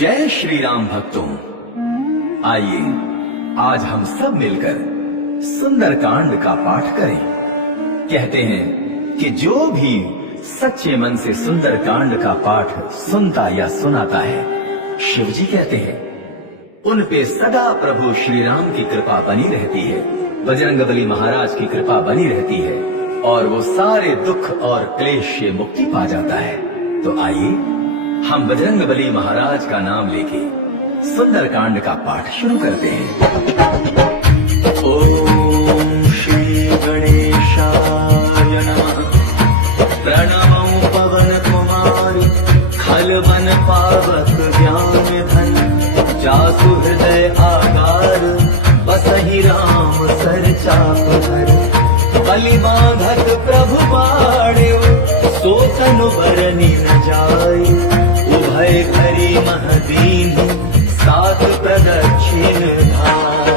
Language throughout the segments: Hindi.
जय श्री राम भक्तों, आइए आज हम सब मिलकर सुंदरकांड का पाठ करें। कहते हैं कि जो भी सच्चे मन से सुंदरकांड का पाठ सुनता या सुनाता है, शिव जी कहते हैं उन पे सदा प्रभु श्री राम की कृपा बनी रहती है, बजरंगबली महाराज की कृपा बनी रहती है और वो सारे दुख और क्लेश से मुक्ति पा जाता है। तो आइए हम बजरंगबली महाराज का नाम लेके सुंदरकांड का पाठ शुरू करते हैं। ओम श्री गणेशाय नमः। प्रणमो पवन कुमार खल मन पावक ज्ञान धन, जासु हृदय आकार बसहि राम सर चाप धर। बलि बांधत प्रभु बाड़े सो तनु बरनि न जाय, उभय खरी महदीन सात प्रदक्षिण धाय।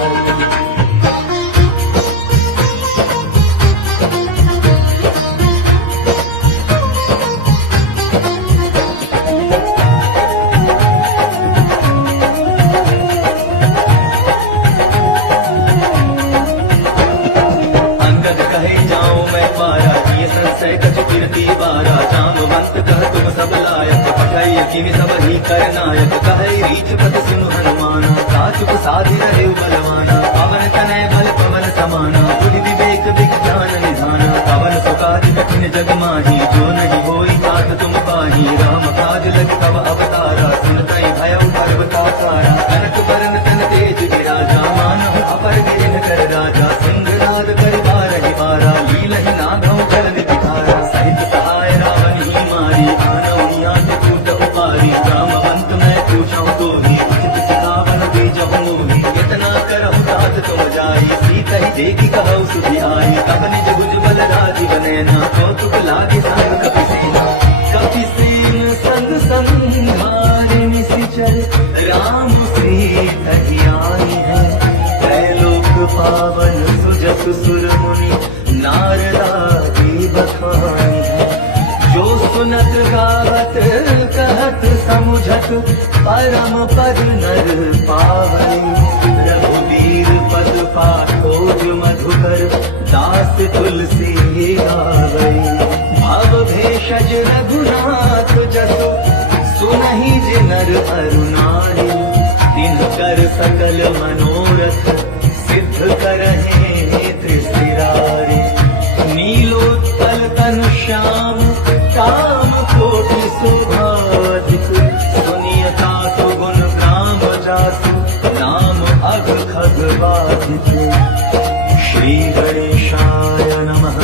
अंगद कहे जाऊं मैं पारा, ये संशय कछ कीर्ति बारा। जामवंत कह तुम सब लायक, पठै किमि सब ही कर नायक। कहे रीछ पद सुनु हनुमाना, काचुक साधि रहे बलवाना। पवन तनय बल पवन समाना, बुद्धि विवेक विज्ञान निधाना। पवन सुकाज कठिन जग माही, जो नहीं होई तात तुम पाही। राम काज लग तब अवतारा, सुनतै भयउ पर्वताकारा। कनक बरन तन तेज विराजा, मानहु अपर गिरिन कर राजा। सिंहनाद परिवार ही मारा, लीलहि नागौ चलन दिखारा। सहित सहाय रावण ही मारी, आनौनिया के कूट उपारी। जामवंत मैं पूछऊं तो ही, उचित सिखावन बीजहु मोहि। इतना करहु तात तुम जाई, सीत ही देखी कहु सुधि आई। तब निज भुज बल राजीव नयना, कौतुक लागे संग कपि सेना। कपि सेन संग संहारि निशिचर, राम सीत ही आई है। त्रैलोक पावन सुजस सुर मुनि, नारदादि बखानी है। जो सुनत गावत कहत समुझत, परम पद नर पावई। रघुवीर पद पाठोज मधुकर, दास तुलसी गावई। भव भेषज रघुनाथ जसु, सुनहि जे नर अरु नारी। दिनकर सकल मनोरथ, सिद्ध करहि त्रिशिरारी। नीलोत्पल तनु श्याम, काम कोटि शोभाधिक। सुनियता सुगुण ग्राम जासु, नाम अघ खग बाधिक। श्री गणेशाय नमः।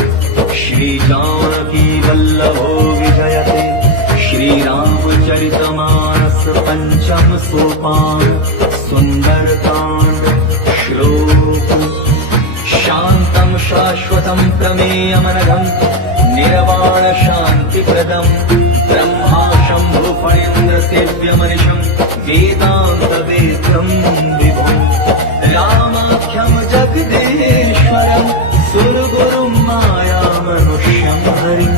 श्री जानकी वल्लभो विजयते, श्री रामचरितमानस पंचम सोपान। सुंदरकांड श्लोक। शांतं शाश्वतं प्रमेयमनघं, निर्वाण शांति प्रदम। ब्रह्मा शंभु फणीन्द्र सेव्यमनिशं, वेदांत वेद्यं विभुं। रामाख्यं जगदीश्वरं, सुरगुरुं मायामनुष्यं हरिं।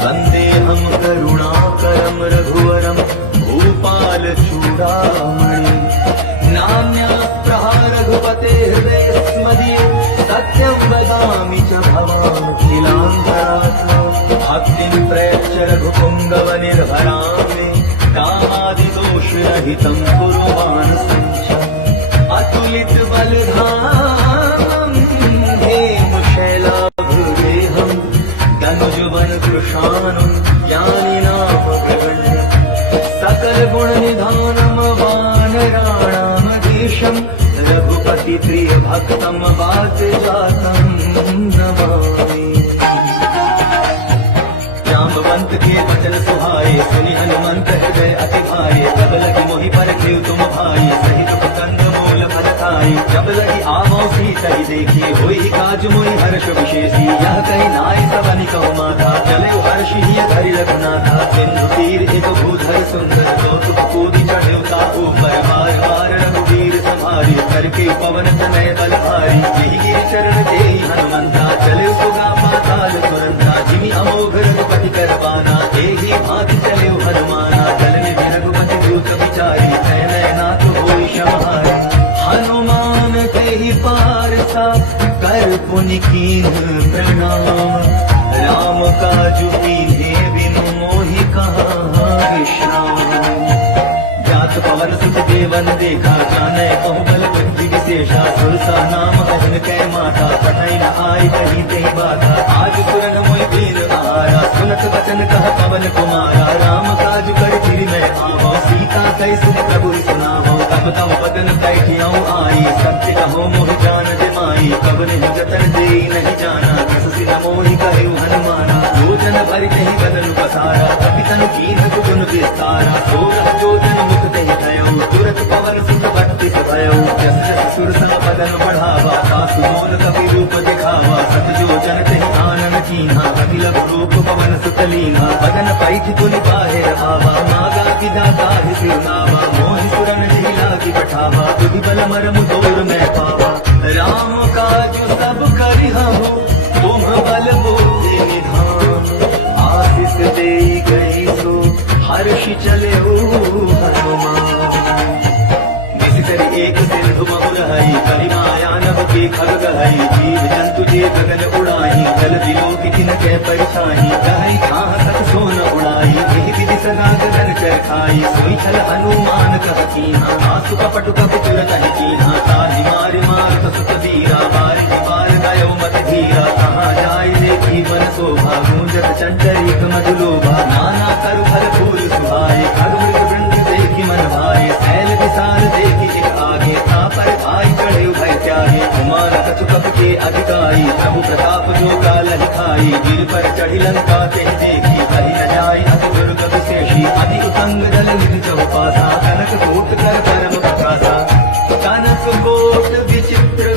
वन्देऽहं करुणाकरं रघुवरं, भूपाल चूडामणि। नान्यास्त्रः रघुपतेर्देह स्मदीयो, सत्यं वदामि च भवामखिलान्तरात्मा। भक्तिं प्रयच्छ रघुपुङ्गव निर्भरामि, कामादिदोषरहितं कुरु मानसं। अतुलित बलधामं, हेमशैलाभदेहं। धनुजवन कृशानं, ज्ञानिनामग्रगण्यं। सकल गुण निधानं, वानराणामधीशं। रघुपति प्रिय भक्तं, वातजातं नमामि। जामवंत के वचन सुहाए, सुनि हनुमंत हृदय अति भाए। जब लगी मोहि परखेउ तुम भाई, सहित कुटुंब मूल फल खाई। जब लगी आवो सीता ही देखी, होई काज मोहि हर्ष विशेषी। यह कही नाय सबनि कहु माथा, चले हर्षि हिय धरि रघुनाथा। सिंधु तीर एक भूधर सुंदर, कौतुक कूदि चढ़ेउ ताहु पर। बार बार रघुवीर संहारी, करके पवन तनय बल भारी। यही गिरि चरण देहि हनुमंता, चले सुगा पाताल तुरंता। जिमि अमोघ रघुपति करवाना, एहि भांति चले हनुमाना। जल निधि रघुपति दूत विचारी, दासा नाम अजन कै माता पठै न आई कही ते बाता आज सुरन मोय वीर आया सुनत वचन कह पवन कुमारा राम काज कर फिर मैं आवो सीता कैसे प्रभु सुनावो कब तम बदन बैठियाऊ आई सत्य कहो मोहि जान जमाई कब नहीं जतन दे नहीं जाना कस न मोहि कहे हनुमाना योजन भर कही बदन पसारा कपि तनु कीन गुण विस्तारा सोलह योजन मुख ते भयो तुरत पवन सुत बत्तीस भयो जस जस सुर सन बदन बढ़ावा आसु मोल कपि रूप दिखावा सत योजन ते आनन कीन्हा कपिल रूप पवन सुत लीन्हा बदन पैठ कुल बाहिर आवा मागा विदा काहि सिरनावा मोहि सुरन जी लागी पठावा तुधि बल मरम तोर मैं पावा राम काज सब करिहु तुम बल बुद्धि निधान आशीष देई गई सो हर्ष चले हनुमान एक सिंधु महुरहई करि माया नभ के खग गहई जीव जंतु जे गगन उड़ाई जल दिलो किन के परिछाई गहई खाह सत सोन उड़ाई एहि विधि सदा गगन चर खाई सोई छल हनुमान कह कीन्हा आसु कपट कपि चुर कहि कीन्हा ताहि मारि मार सुत धीरा बारि बार गयो मत धीरा कहाँ जाय देखी वन शोभा गूंजत चंचरीक मधुलोभा नाना करु फल फूल सुहाए खग मृग वृंद देखी मन भाए शैल विशाल देखी आगे पर भाई चढ़े भय त्यागे कुमार कछु कप के अधिकारी प्रभु प्रताप जो काल लिखाई गिर पर चढ़ी लंका ते देखी कही न जाय अति दुर्गम शेषी अति उतंग जल निज चौपासा कनक कोट कर परम प्रकाशा कनक कोट विचित्र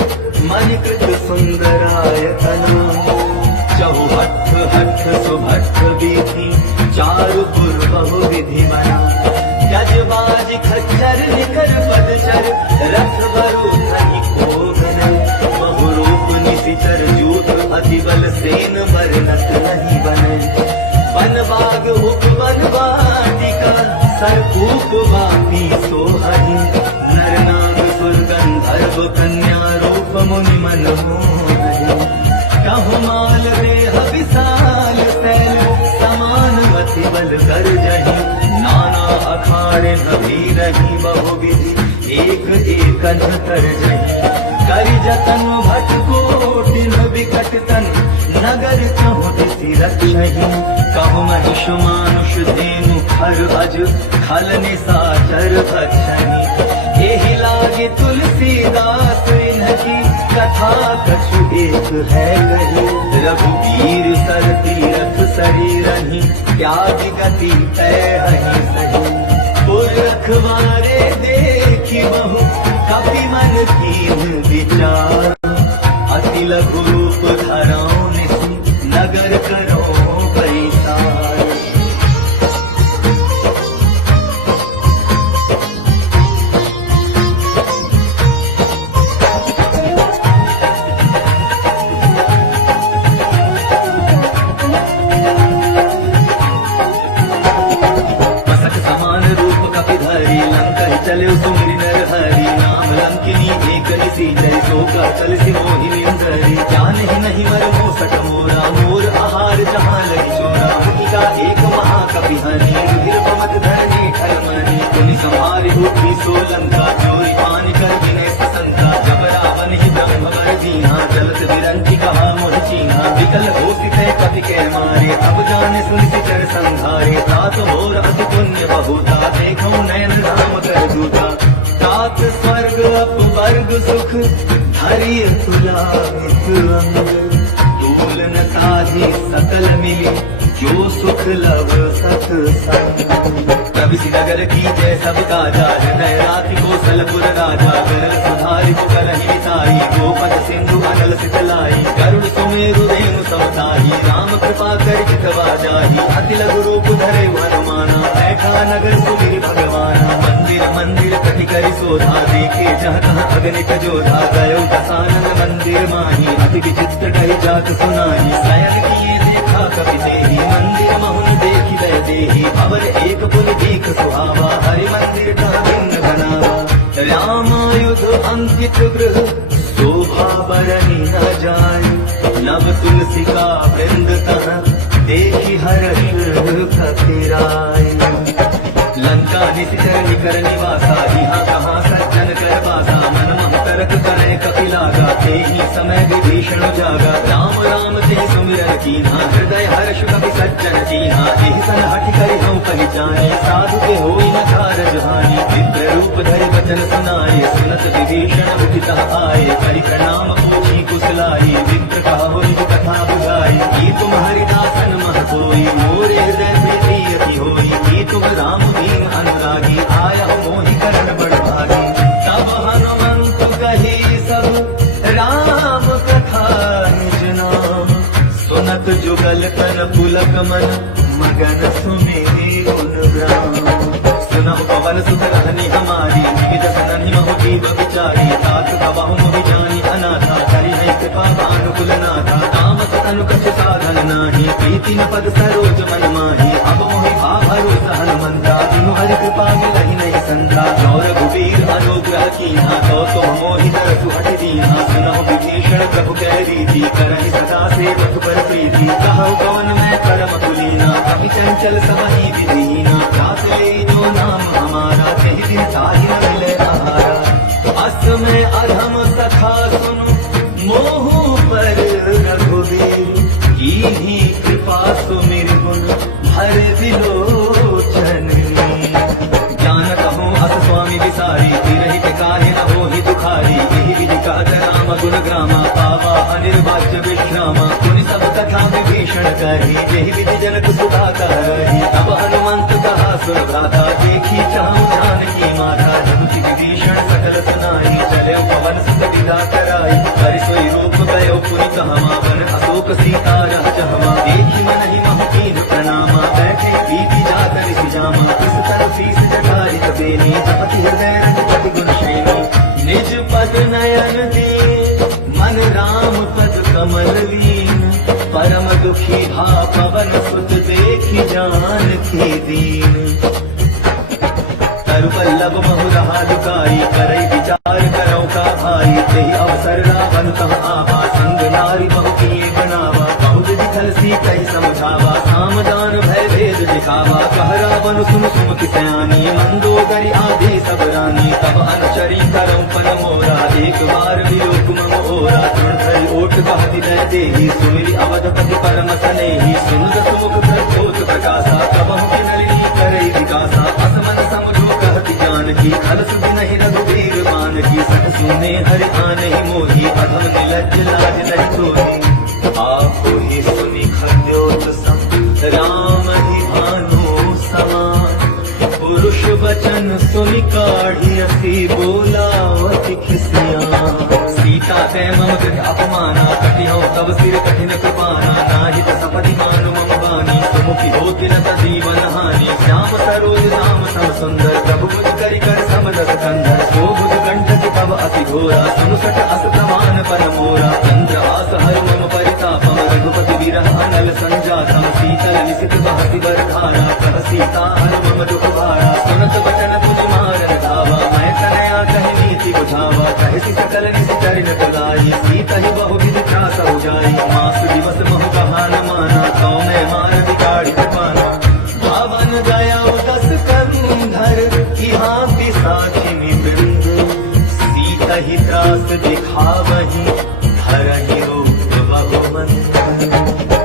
मणिकृत सुंदरायतना चौहठ हठ सुभट बीथी चारु पुर बहु विधि मना गजबाज खच्चर निकर पदचर रथ बरु धनि कोगन बहुरूप निशिचर जूत अति बल सेन बरनत नहीं बने वन बाग उपवन वाटिका सरकूप वापी सोहहि नर नाग सुरगंधर्व कन्या रूप मुनि मनमोहनि कहु माल देह विशाल शैल समान मति बल कर जहि नाना अखाड़े नभी रही बहु विधि एक एकन कर जही करि जतन भट कोटिन विकट तन नगर कहु दिसि रक्षहि कहु महिष मानुष धेनु खर अज खल निशाचर भक्षहि एहि लागे तुलसीदास इनकी कथा कछु एक है कही रघुवीर सर तीरथ शरीरहि त्याग गति तय हहि सही पुर रखवारे देखी बहु कपि मन कीन विचार अति लघु रूप धरौ निसि नगर करो परिसार चले सुमरि नर हरि नाम लंकिनी एक निसी जय सोका चल सि मोहिनी धरी जान ही नहीं मर मोसट मोरा मोर आहार जहाँ लगी चोरा मुखिका एक महाकपि हनि रुधिर पमत धरनी ठरमनी तुनि संहारि बुद्धि सोलंका चोरी पान कर विनय ससंका जब रावण ही ब्रह्म वर दीन्हा चलत विरंची कहा मोह चीन्हा विकल घोषित कपि के मारे अब जाने सुनि सिचर संघारे तात मोर अति पुण्य बहुता देखो नयन राम कर दूता तात स्वर्ग अपवर्ग सुख धरिय तुलावित अंग दूल न ताहि सकल मिली जो सुख लव सत संग कवि नगर की जय सब काजा हृदय राति कोसलपुर राजा गरल सुधारि को कलहि मिताई गोपद सिंधु अनल सितलाई करुण सुमेरु रेणु समताही राम कृपा कर जितवा जाही अति लघु रूप धरे हनुमाना ऐठा नगर सुमिरि भगवाना मंदिर मंदिर कटि करि शोधा देखे जहाँ तहाँ अगणित जोधा गयो दसानन मंदिर माही अति विचित्र कहि जात सुनाही शयन किए देखा कवि देही मंदिर महुनि देखि वै देही अवर एक पुल दीख सुहावा हरि मंदिर का भिन्न बनावा रामायुध अंकित गृह शोभा बरनि न जाय नव तुलसी का वृंद तह देखी हर्ष खतिराय लंका निशिचर निकर निवासा यहाँ कहाँ सज्जन कर बासा मन मम तरक करे कपिला सज्जन चीहा एहि सन हठ करि हूँ पहचाने साधु के होई न कारज हानि विप्र रूप धरि वचन सुनाए सुनत विभीषण उठित आए करि प्रणाम पूछी कुशलाई विप्र कहो निज कथा बुझाई की तुम हरिदासन मह कोई मोरे हृदय प्रीति अति होई की तुम राम दीन अनुरागी आया मोहि करण बड़ भागी तब हनुमंत कही सब राम कथा निज नाम सुनत जुगल तन पुलक मन मगन सुमेरि गुण ग्राम सुनहु पवन सुत रहनी हमारी विविध सनहि महु जीव विचारी तात गवाहु मोहि जानी अनाथा करि है कृपा भानुकुल नाथा नाम सतनु कछु साधन नाही प्रीति न पद सरोज मन माही अब मोहि भरोसा हनुमंता बिनु हरि कृपा मिलहि नहीं संता और रघुबीर अनुग्रह कीन्हा तो तुम मोहि तरसु हठ दीन्हा सुनहु विभीषण प्रभु कह रीति करहि सदा सेवक पर प्रीति कहु कवन मैं परम कुलीना अभि चंचल समहि विधीना दास ले जो नाम हमारा कही दिन ताहि न मिले आहारा अस में अधम सखा सुनु मोह पर रघुबीर कीन्ही कृपा सुमिर गुण भर विलोचन ज्ञान कहूँ अस स्वामी विसारी तिरहित काहे न होहि दुखारी यही विधि कहत राम गुण ग्रामा पावा अनिर्वाच्य विश्रामा पुनि सब कथा विभीषण कही यही विधि जनक सुधा कही अब हनुमंत कहा सुर भ्राता देखी चाहूं जानकी माता जगुति विभीषण सकल सुनाई चले पवन सुत विदा कराई हरि सोई रूप गयो पुनि कहवा वन अशोक सीता रह जहवा देखी मन ही महु कीन प्रणामा बैठे बीती जात ऋषि जामा इस तरह शीस जटारी कबेनी जपति हृदय रघुपति गुण श्रेणी निज पद नयन दीन मन राम पद कमल लीन परम दुखी भा पवन सुत देखी जानकी दीन तरु पल्लव महु रहा दुकारी करई विचार करौ का भाई तेहि अवसर रावण तह आवा संग नारी बहु किए बनावा बहुत दिखल सीतै समझावा सामदान भय भेद दिखावा कह रावण सुन सुमुख सयानी मंदोदरी आदि सब रानी तब अनुचरी करौ पन मोरा एक बार वियोग मम ओरा तृण धरि ओट कहति दय देहि सुमिरि अवधपति परम सनेहि सुनद सुमुख प्रभोत प्रकाशा कबहु किनलिनी करई विकासा असमन समझो कहति जानकी खल सुधि नहीं रघुबीर मान की सठ सुने हरि आने मोही अधम निलज्ज लाज नहीं सोही आप ही सुनि खद्योत सम राम ही भानु समान पुरुष वचन सुनि काढ़ी असी बोलावति खिसिया सीता तै मम गृह अपमाना कटिहौ तब सिर कठिन कृपाना नाहित सपदि मानु मम बानी सुमुखी होति न जीवन हानि श्याम सरोज नाम सब सुंदर प्रभु मुझ करि कर समदस कंधर सो भुज कंठ तब अति घोरा सुनुसट अस प्रमाण पर मोरा चंद्र आस हर मम परितापम रघुपति विरह अनल संजातम शीतल निशित बहति बरधारा कह सीता हर मम दुख भारा सुनत वचन तुझ मारन धावा मैं कनया कह नीति बुझावा कहसी सकल निशिचर न तुलाई सीता ही बहु विधि त्रास हो जाई मास दिवस महु कहा न माना तो मैं मार बिगाड़ी पाना भावन गया दस कंधर यहाँ पिसाचिनी वृंद सीता ही त्रास दिखावही धरहि रूप बहुमंत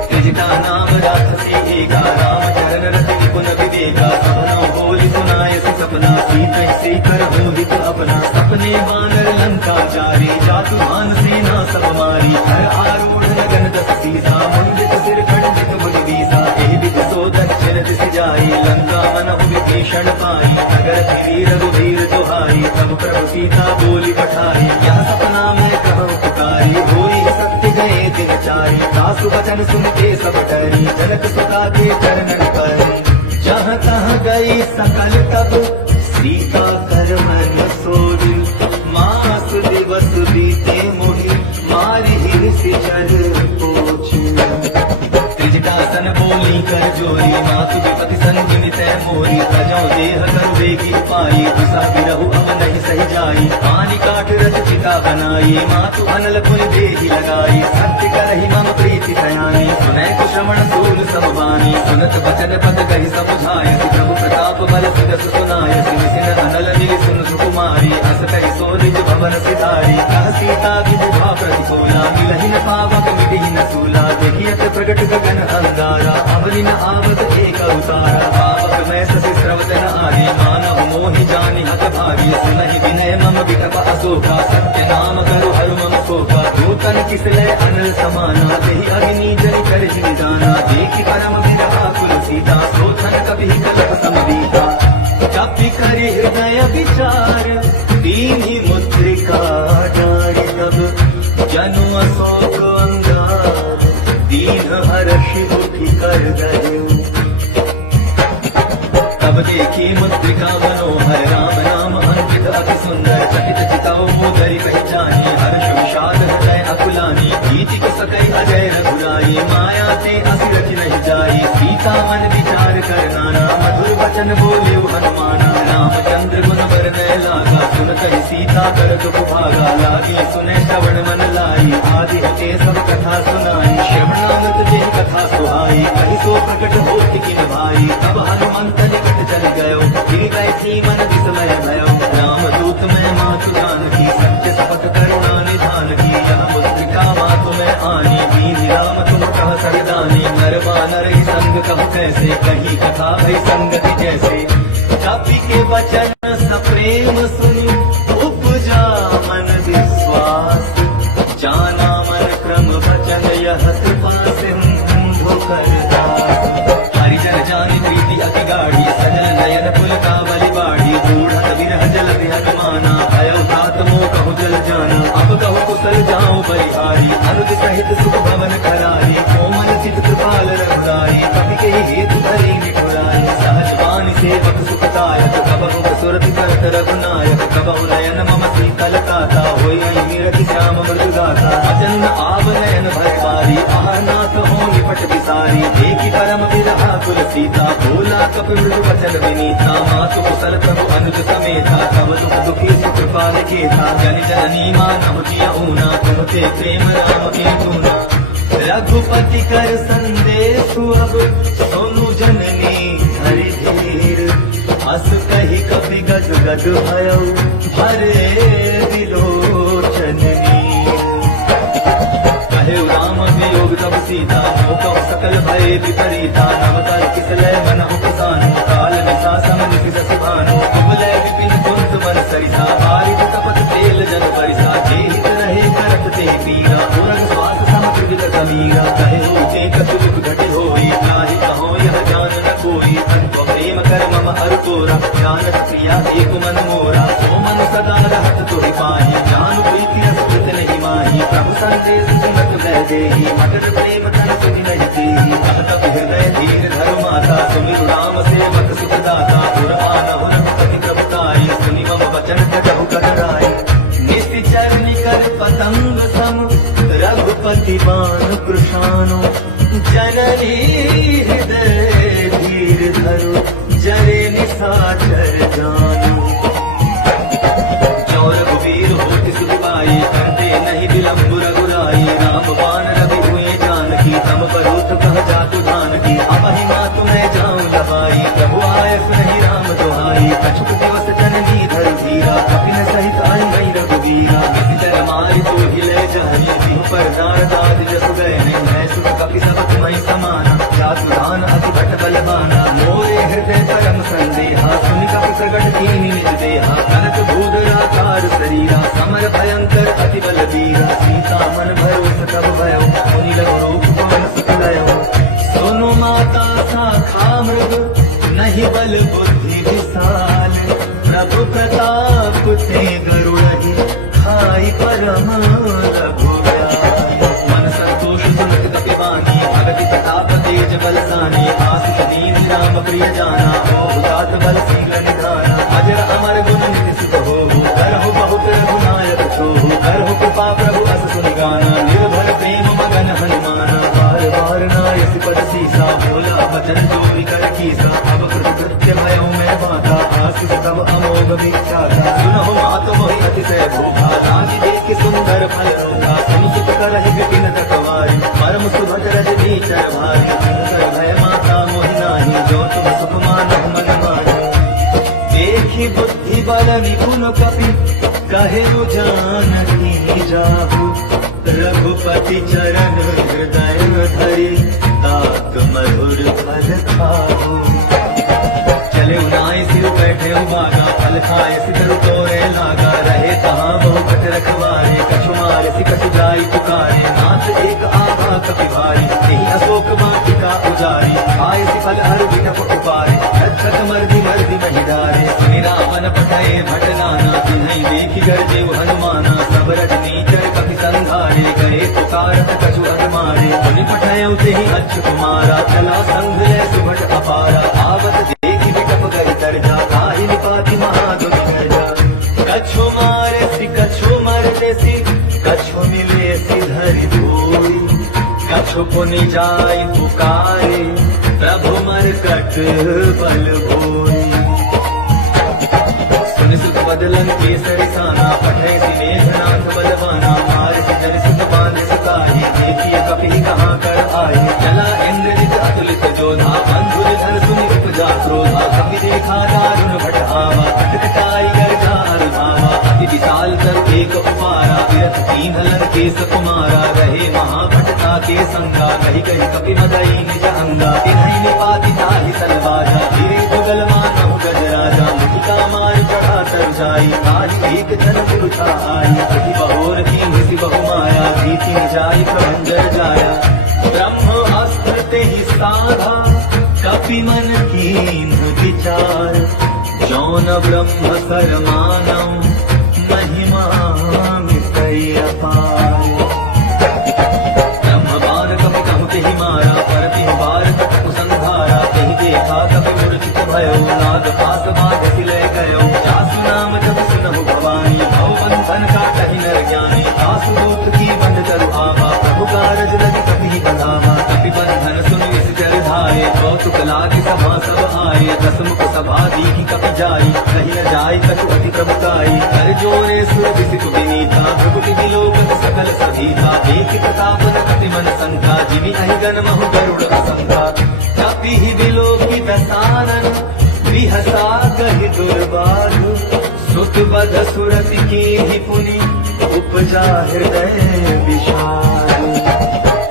त्रिजटा नाम राक्षसी एका राम चरण रति निपुण विवेका सबनों बोली सुनाय सपना सीता से कर मोहित अपना सपने वानर लंका चारी जातु भान सेना सब मारी हर आरूढ़ लगन दस सीसा मुंडित सिर खंडित भुज दीसा एहि विधि सो दक्षिण दिस जाई लंका मनहु विभीषण पाई नगर फिरी रघुबीर दुहाई तब प्रभु सीता बोली पठाई यह सपना मैं कहूँ पुकारी होई सत्य गए दिन चारी सासु वचन सुनते सब डरी जनक सुता के चरणन परी जहाँ तहाँ गई सकल तब सीता कर मन सोज मास दिवस बीते मोहि मारी हिरसी चढ़ पोछ त्रिजटासन बोली कर जोरी मातु विपति संगिनी तै मोरी तजौ देह कर वेगी पाई दुसा बिरहु अब नहीं सही जाई पानी काट रच चिता बनाई मातु अनल पुनि देहि लगाई सत्य करहि मम प्रीति सयानी सुनै कुश्रवण सूल सब बानी सुनत वचन पद कहि समुझाय प्रभु प्रताप बल सुजस सुनाय सिन सिन अनल मिलि सुन सुकुमारी अस कहि सो निज भवन सिधारी कह सीता की विभा प्रतिकूला मिलहि न पावक मिटहि न सूला देखियत प्रगट गगन अंगारा अवनि न आवत एक अवतारा पावक में ससि स्रवत न आदि मानव मोहि जानि हत भागी सुनहि विनय मम विकप अशोका सत्य नाम करु हरु मम शोका नूतन किसले अनल समाना देहि अग्नि जनि कर निदाना देखि परम विरहा कुल सीता सोथन कपि कलप समदीता कपि करि हृदय विचार दीन्हि मुद्रिका डारि तब जनु अशोक अंगार दीन हर्षि उठि कर दह्यु तब देखी मुद्रिका मनोहर राम नाम अंकित अति सुंदर चकित चिताओ मोदरि पहचानी हर्ष विषाद हृदय अकुलानी भीति को सकई अजय रघुराई माया ते असि रचि नहीं जाई सीता मन विचार कर नाना मधुर वचन बोले हनुमाना रामचंद्र गुण वर्णय लागा सुन कही सीता कर दुख भागा लागी सुने श्रवण मन लाई आदि हते सब कथा सुनाई श्रवणागत जे कथा सुहाई कही सो प्रकट होति किन भाई तब हनुमंत निकट चल गयो गिर बैठी मन विस्मय भयो राम दूत में मातु जानकी सत्य शपथ करुणा निधान की यह मुद्रिका मातु में आनी दीन राम तुम कह सरदानी नर बानर ही संग कह कैसे कही कथा भई संगति जैसे कपि के वचन सप्रेम सुनि उपजा मन विश्वास जाना मन क्रम वचन यह कृपा सिंधु करदास हरिजन जानि प्रीति अति गाढ़ी सजल नयन पुलकावली बाढ़ी बूढ़त विरह जल विहगमाना भयो तात मोह कहु जल जाना अब कहु कुशल जाऊं बलिहारी अनुज सहित सुख भवन करारी कोमल चित कृपाल रघुराई कपि के हेतु धरे निठुराई सहज वाणी सेवक सुखदायक कबहु सुरति करत रघुनायक कबहु नयन मम शीतल काता होई मीरति श्याम मृदु गाता अजन आव नयन भय बारी आह नाथ हो निपट विसारी देखि परम विरहा कुल सीता भोला कपि मृदु वचन विनीता मातु कुशल प्रभु अनुज समेता तब दुख दुखी सुकृपाल केता जन जननी मानव किया ऊना तुमते प्रेम राम के गुना रघुपति कर संदेश अब सोनु जननी हरि धीर अस कही कपि गद गद भयो भरे विलोचन कहे राम वियोग तब सीता मोह सकल भय विपरीता नवतर किसलय मन उपसानु काल निशा समन किस भानु कुबलय विपिन कुंत मन सरिसा बारिक तपत तेल जन परिसा जेहि रहे करत ते पीरा उरग स्वास समग्र विद समीरा कहे ऊचे कछु दुख घटे होई ताहि कहो यह जान न कोई अंत प्रेम कर मम हर तोरा जानत प्रिया एक मन मोरा सो मन सदा रहत तुहि पाही जान प्रीति रसत नहीं माही प्रभु संदेश सुनत मैं देही मटर प्रेम तन सुनि नहीं देही कहत हृदय धीर धर माता सुमिरु राम सेवक सुख दाता पुर आनहु रघुपति प्रभुताई सुनि मम वचन कटहु कतराई निश्चर निकर पतंग सम रघुपति बाण कृशानो जननी हृदय धीर धरो जरे निशाचर जानो चौर रघुवीर होति सुखबाई करते नहीं विलंब रघुराई राम बाण रवि हुए जानकी तम बरूथ कह जातु जानकी अब ही मातु मैं जाऊं लबाई प्रभु आय नहीं राम दुहाई कछुक दिवस जननी धर धीरा कपिन सहित आई गई रघुवीरा किसी जर मारी तो हिले जानी सिंह पर नारदाद जस गए मैं सुख कपि सब तुम्हें समाना जातु दान अति भट बलवाना मोरे हृदय परम संदेहा सुनि कपि प्रगट कीनि निज देहा कनक भूधराकार शरीरा समर भयंकर अति बल वीरा सीता मन भरोस तब भयो मुनि लग रूप पवन सुख लयो सोनु माता शाखा मृग नहीं बल बुद्धि विशाल प्रभु प्रताप ते गरुड़हि खाई परम रघुराई मन संतोष सुनत कपिवानी भगति प्रताप तेज बलसानी आसित दीन राम प्रिय जाना हो दात बल शीघ्र निधाना अजर अमर गुण निधि सुख हो करहु बहुत रघुनायक छोहु करहु कृपा प्रभु अस सुनि गाना निर्भर प्रेम मगन हनुमाना बार बार नायस पद सीसा भोला बचन जोरी कर कीसा अब कृत्य भयो मैं बाधा आशीष तब अमोघ विख्याता सुनहु मात मोहि अतिशय भूखा रानी देख सुंदर फल रोगा सुनित करहि विपिन तकवारी परम सुभग रजनी चर भारी सुंदर भय माता मोहि नाही जो तुम सुख मानहु मन मारी देखि बुद्धि बल निपुण कपि कहे जानकी जाहु रघुपति चरण हृदय धरि तात मधुर फल खाओ। चले उनाए सिर बैठे बागा, फल खाए सिर तोरे लागा। रहे तहाँ बहु भट रखवारे, कछु मारे सि कछु जाई पुकारे। नाथ एक आभा कपि भारी, यही अशोक वाटिका उजारी। आए सि फल हर विटप उपारे, रक्षक मर्दि मर्दि महि डारे। सुनि रावण पठाए भट नाना, तिन्हि देखि गरजे हनुमाना। सब रजनीचर कपि संघारे, करे पुकारत कछु अग मारे। मुनि पठाए तेहि अच्युत कुमारा, चला संग ले सुभट अपारा। आवत देखि विटप गई तरजा, काहि निपाति महादुनि गर्जा। कछु मारे सि कछु मरते सि, कछु मिले सि धरि धूरि। कछु पुनि जाई पुकारे, प्रभु मरकट बल भोई। सुनि सुत बदलन केसरि साना, पठै सि मेघनाथ बलवाना। मार सि धरि सुत बांधे सताहि, देखिए कपि कहाँ कर आए। चला इंद्रजित अतुलित जोधा, बंधु निधन सुनि उपजा क्रोधा। कपि देखा दारुण भट आवा, खटखटाई गर्जा अनुभावा। अति विशाल तर एक उपारा, विरथ कीन्हलन केस कुमारा। रहे महाभटता के संगा, कही कही कपि मदई निज अंगा। तिन्हि निपाति ताहि सलवाजा, धीरे जुगल मानहु गजराजा। मुखिका मार चढ़ा तर जाई, ताहि एक जन पुरुषा आई। अति बहोर कीन्हि सि बहु माया, भीति न जाई प्रभंजन जाया। ब्रह्म अस्त्र तेहि साधा, कपि मन कीन्ह विचार। जौन ब्रह्म सर मानौ, महिमा मिटै अपार। ब्रह्म बाण कपि कहु तेहि मारा, पर तिहि बार कटकु संहारा। तेहि देखा कपि मूर्छित भयो, नाग पास बाध सिलय गयो। जासु नाम जप सुनहु भवानी, भव बंधन काटहि नर ज्ञानी। आसु दूत की बंध तरु आवा, प्रभु कारज लगी कपि बढ़ावा। कपि बंधन सुनि विष जर धारे, कौतुक लागी सभा सब आए। दस मुख सभा दीहि कपि जाई, कहि न जाई कछु अति प्रभुताई। कर जोरे सुर विसित विनीता, प्रभुति विलोकत सकल सभीता। एक प्रताप कपि मन संका, जिमि अहि गण महु गरुड़ असंका। कपि ही विलोकित सानन, बिहसा कहि दुर्बाधु। सुत बध सुरति कीन्हि पुनि, उपजा हृदय विषाद।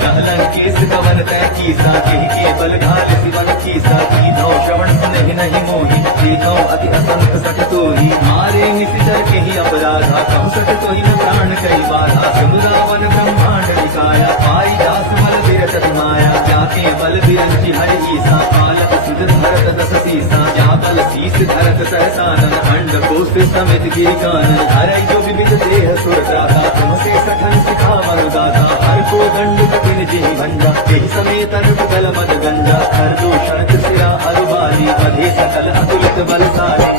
कहलन केस कवन तै कीसा, केहि के बल घाल सिवन कीसा। कीन्हौ श्रवण सुनहि नहीं मोहि, देखौ अति असंख सठ तोहि। मारे निशिचर केहि अपराधा, कहु सठ तोहि न प्राण कहि बाधा। सुनु रावण ब्रह्मांड निकाया, पाई जासु बल बिरचत माया। जाके बल बिरंचि हरि ईसा, पालक सुध धरत दस सीसा। जा बल शीस धरत सहसानन, अंड कोश समेत गिरिकानन। हरै जो विविध देह सुर त्राता, तुमसे सठन सिखावन दाता। हर को दंड कपिन जिहि भंजा, एहि समेत अनुपगल मद गंजा। हर दूषण सिरा अरुबाली, बधे सकल अतुलित बलशाली।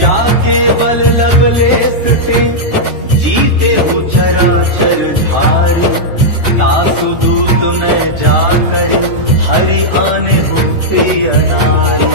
जाके बल लवलेस ते, जीते हो चराचर धारी। तासु दूत में जाकर, हरि आने हो प्रिय नारी।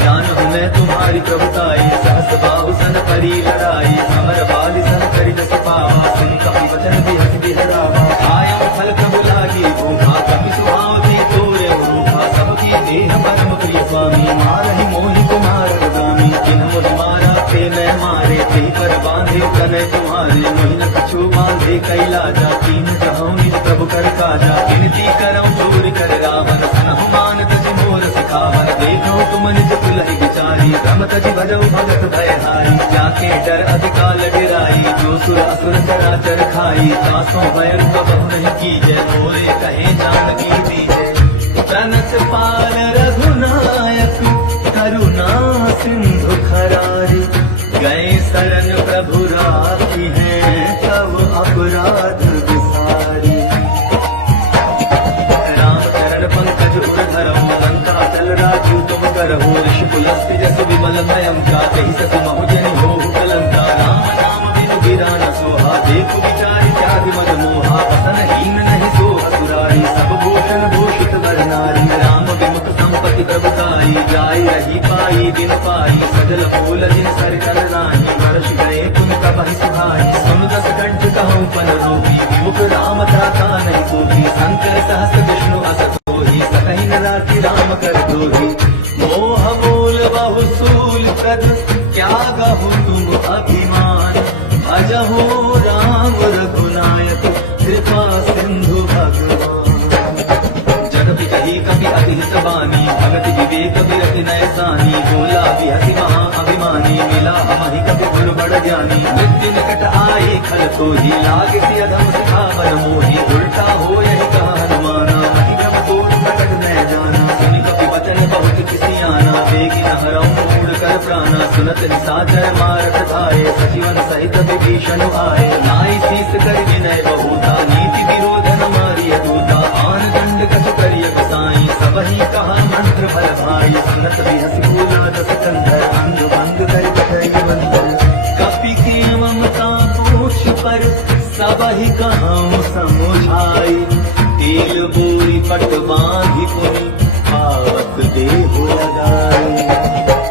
ज्ञान हूँ मैं तुम्हारी प्रभुताई, सहस बाहु सन परी लड़ाई। अमर बाली सन करि दस पावा, सुनि कपि वचन बिहस बिहरावा। आयम फल प्रभु लागी भूखा, कपि सुभाव थी तोरे रूखा। सबकी देह परम प्रिय स्वामी, मारहि मोहि कुमार गामी। जिन्ह मुझ मारा ते मैं मारे, तेहि पर बांधे तनय तुम्हारे। मोहि न कछु बांधे कैलाजा, कीन कहूँ निज प्रभु कर काजा। गिनती करऊँ चोर कर रावण, सुनहु मान तजि मोर सिखावन। देखो तुम निज कुलहि विचारी, भ्रम तजि भजऊ भगत भयहारी। जाके डर अधिकाल डराई, जो सुर असुर चराचर खाई। तासों भयन कबहु नहीं कीजय, मोरे कहे जानकी दीजय। तनत पाल रघुनायक, करुणा सिंधु खरारी। गए शरण प्रभु राखी हैं, तब अपराध विसारी। राम चरण पंकज उर धरम, लंका चल राजू तुम करहु। ऋषि पुलस्त्य जस विमल नयन का, तेहि ससि महु जनि होहु कलंका। राम नाम बिनु गिरा न सोहा, देखु विचारि व्याधि मद मोहा। वसन हीन नहीं सोह सुरारी, सब भूषण भूषित वर नारी। राम विमुख संपत्ति प्रभुताई, जाई रही पाई बिन पाई। सजल फूल जिन सर कर नाही, वर्ष गए तुम कबहि सुहाई। सुन दस कंठ कहूँ पन रोगी, विमुख राम त्राता नहीं सोही। शंकर सहस विष्णु अस होही, सकहि न राखि राम कर दोही। मोह मूल बहु सूल प्रद, त्यागहु तुम अभिमान। भजहु राम रघुनायक, कृपा सिंधु भगवान। हित बानी, भगत विवेक विरत नय सानी, बोला बिहति महा अभिमानी, मिला हमहि कपि गुरु बड़ ज्ञानी। मृत्यु निकट आए खल सोही, लागे सिय अधम सिखावर मोही, उल्टा हो यही कहा हनुमाना, महि भ्रम तोड़ प्रकट न जाना। सुनि कपि वचन बहुत किसियाना, बेगी न हरऊ मूढ़ कर प्राणा, सुनत निशाचर मारत धाये, सचिवन सहित विभीषण आए। नाई शीस कर विनय बहुता, नीति विरोध न मारिय दूता, आन दंड कछु करिय गोसाई, सबहि कहा मंत्र भल भाई। सुनत बिहसि बोला दस कंधर, अंग भंग कर कटई बंधर। कपि की ममता पूछ पर, सबहि कहाऊँ समुझाई, तेल बोरी पट बांधि पुनि, पावक देहु लगाई।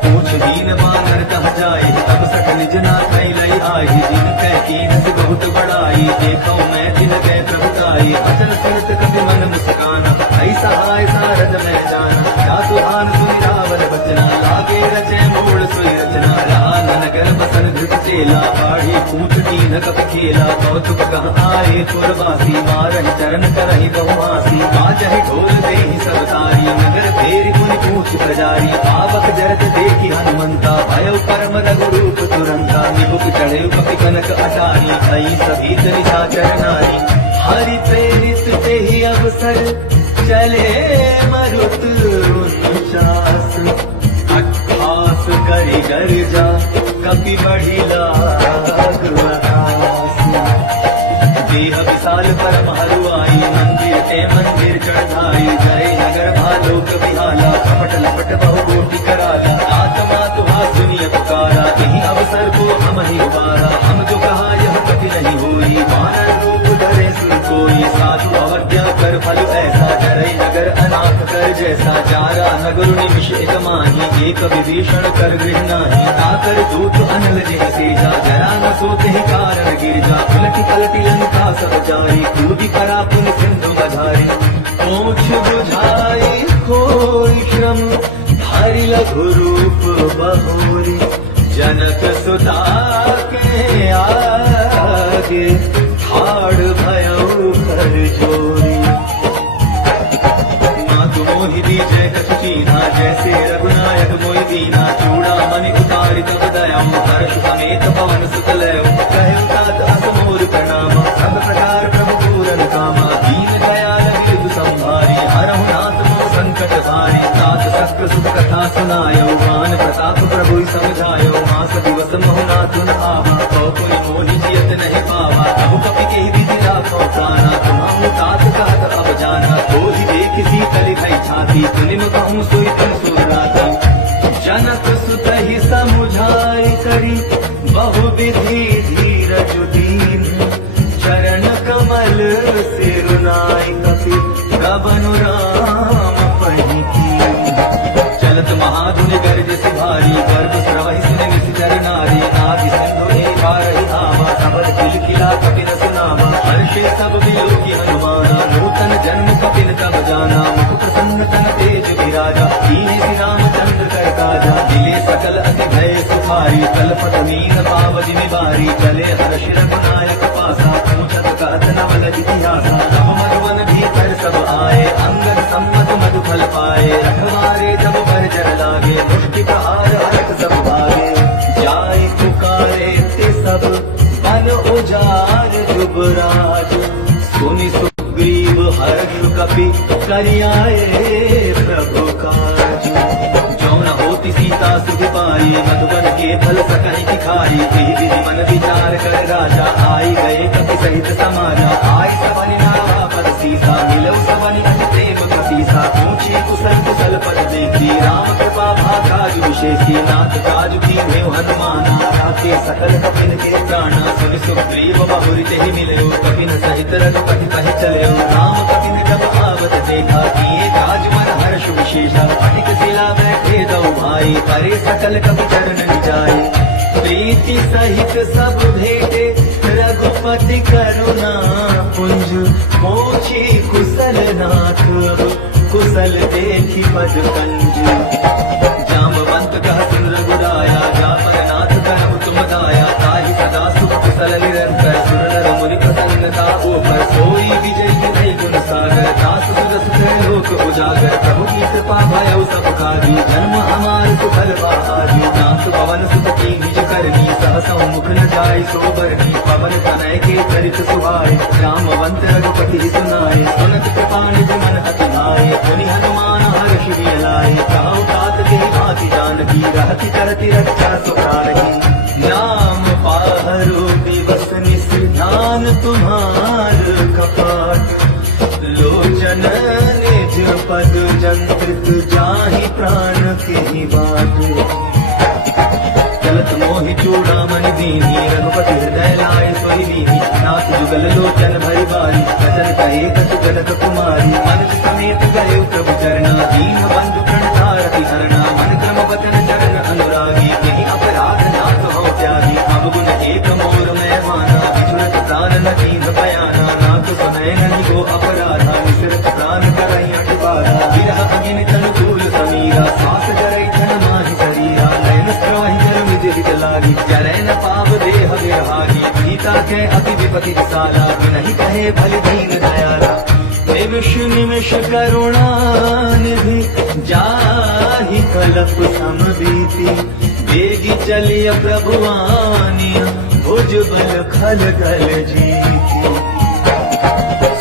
पूछ दीन बानर कह जाए, तब सठ निज नाथ लई आहि, जिन कै कीन से बहुत बड़ाई, देखो मैं तिन कै प्रभुताई। अचल सुरत कपि मन मुस्काना, ऐसा हाय सारद मैं जाना, जातु आन सुनि रावण बचना, लागे रचे मोड़ सोई रचना। रान नगर बसन धृत चेला, बाढ़ी पूछ दीन कपि खेला, कौतुक कह आए पुरवासी, मारहि चरण करहि बहुआसी। बाजहि ढोल देहि सब तारी, नगर फेरि पुनि पूछ प्रजारी, पावक जरत देखि हनुमंता, भयउ परम रघुरूप तुरंता। निबुक चढ़े कपि कनक अटारी, भई सभीत निशाचर नारी। हरि प्रेरित तेहि अवसर, चले मरुत 49, 28 करि गर्जा, कपि बढ़ी लाग आस। देह विशाल परम हरुआई, मंदिर ते मंदिर चढ़ाई, जय नगर भालोक विहाला, कपट लपट बहु कोटि कराला। आत्मा तुहा सुनिय पुकारा, यही अवसर को हम ही उबारा, हम जो कहा यह कभी नहीं होई। वानर रूप धरे सुन कोई, साधु अवज्ञा कर फल ऐसा, डरे नगर अनाथ कर जैसा। चारा नगर निमिष एक माही, एक विभीषण कर गृह नाही, ताकर दूत अनल जिह सेजा, जरा न सोते ही कारण गिरजा। उलटी पलटी लंका सब जाई, कूदी परा पुनि सिंधु बधाई। पूछ बुझाई कोई श्रम, धारि लघु रूप बहोरी, जनक सुता के आगे, ठाड़ भयउ कर जोरी। मातु मोहि दीजय कछु कीन्हा, जैसे रघुनायक मोहि दीन्हा। चूड़ामणि उतारि तब दयाऊ, हर्ष समेत पवन सुत लयऊ। कहु तात अस मोर प्रणामा, सब प्रकार प्रभु पूरन कामा। दीन दयाल बिरधु संभारी, हरहु नाथ मोर संकट भारी। तात सकृ सुख कथा सुनायऊ, ज्ञान प्रताप प्रभु समझायऊ। मास दिवस महु नाथु न आवा, कौ पुनि मोहि जियत नहीं पावा। प्रभु कपि केहि विधि राखौ प्राणा, तुम्हाऊ तात कहत अब जाना। कोहि देख सीतल भई छाती, तुनिम कहूँ सोई तुम सुराती। जनक सुतहि समुझाई करी, बहु विधि धीरज दीन। चरण कमल सिरुनाई, कपि प्रभनु राम पहि कीन। चलत महाधुनि गर्ज से भारी, गर्भ स्रवहि सुनि निश्चर नारी। आदि सिंधु बारहि धामा, सबल किलकिला कपि न सुनावा। हर्षे सब विलोकि हनुमाना, नूतन जन्म कपि न तब जाना। मुख प्रसन्न तन तेज विराजा, कीन्हि रामचंद्र कर काजा। दिले सकल अति भय सुखारी, कलपत मीन पावति निवारी। चले हर्ष रघुनायक पासा, पूछत कहत नवल इतिहासा। तब मधुवन भीतर सब आए, अंगद सम्मत मधु फल पाए। रखवारे जब पर जर लागे, मुष्टि प्रहार हरक सब भागे। जाय पुकारे ते सब, बन उजार जुबराज। सुनि सुग्रीव हर्ष कपि, करि आए प्रभु काज। जो न होती सीता सुख पाई, मधुबन के फल सकहि दिखाई। विधि विधि मन विचार कर राजा, आई गए कपि सहित समाजा। आई सबनि नावा पद सीसा, मिलौ सबनि अति प्रेम कपीसा। पूछे कुशल कुशल पद देखी, राम कृपा भाग्य विशेषी। नाथ काज कीन्हे हनुमाना, राखे सकल कपिन के प्राणा। सुनि सुग्रीव बहुरि तेहि मिलयो, कपिन सहित रघुपति कहि चलयो। राम कपिन जब आवत देखा, किए काज मन हर्ष विशेषा। फटिक शिला बैठे दो भाई, करे सकल कपि चरण जाए। प्रीति सहित सब भेटे, रघुपति करुणा पुंज। मोछि कुशल नाथ, कुशल देखि पद कंज। जामवंत कह सुन रघुराया, जामन नाथ कहु तुम दाया। ताहि सदा सुख कुशल निरंतर, सुर नर मुनि प्रसन्नता ऊपर। सोई विजय विनय गुण सागर, दास सुरस लोक उजागर। प्रभु गीत कृपा भयउ सब काजू, जन्म हमार सुफल बहाजू। नाथ पवन सुत की निज करनी, सहसौ मुख न जाय सो बरनी। पवन तनय के चरित सुहाय, रामवंत रघुपति सुनाय। सुनत कृपा निज मन हत आए, मुनि हनुमान हर्ष भी लाए। कहु तात के भांति जानकी, रहति करति रक्षा सुखारही। नाम पाहरो दिवस निस ध्यान तुम्हार कपाट, लोचन निज पद जंत्रित जाहि प्राण के बाट। चलत मोहि चूड़ामणि दीनी, रघुपति हृदय लाए सोई दीनी। नाथ जुगल लोचन भरि बारी, वचन कहे कछु जनक कुमारी। मन समेत गए प्रभु चरना, दीन बंधु प्रणतारति हरना। मन क्रम वचन चरण अनुरागी, कहीं अपराध नाथ हो त्यागी। अब गुण एक मोर मैं माना, विचुरत प्राण न कीन बयाना। नाथ सुनय नहीं गो अपराधा, विसरत प्राण करई अटबारा। विरह अगिन अनुकूल समीरा, श्वास जरै क्षण माहि शरीरा। नयन स्त्राहि जल निज हित लागी, जरै न पाव देह विरहागी। सीता के अति विपति विसाला, नहीं कहे भल दीन दयाला। निमिष निमिष करुणा निधि, जाहि कलप सम बीती। बेगी चलिय प्रभु आनिया, भुज बल खल गल जीती।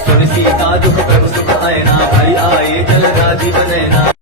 सुन सीता दुख प्रभु सुख आयना, भरी आए जल राजीव नैना।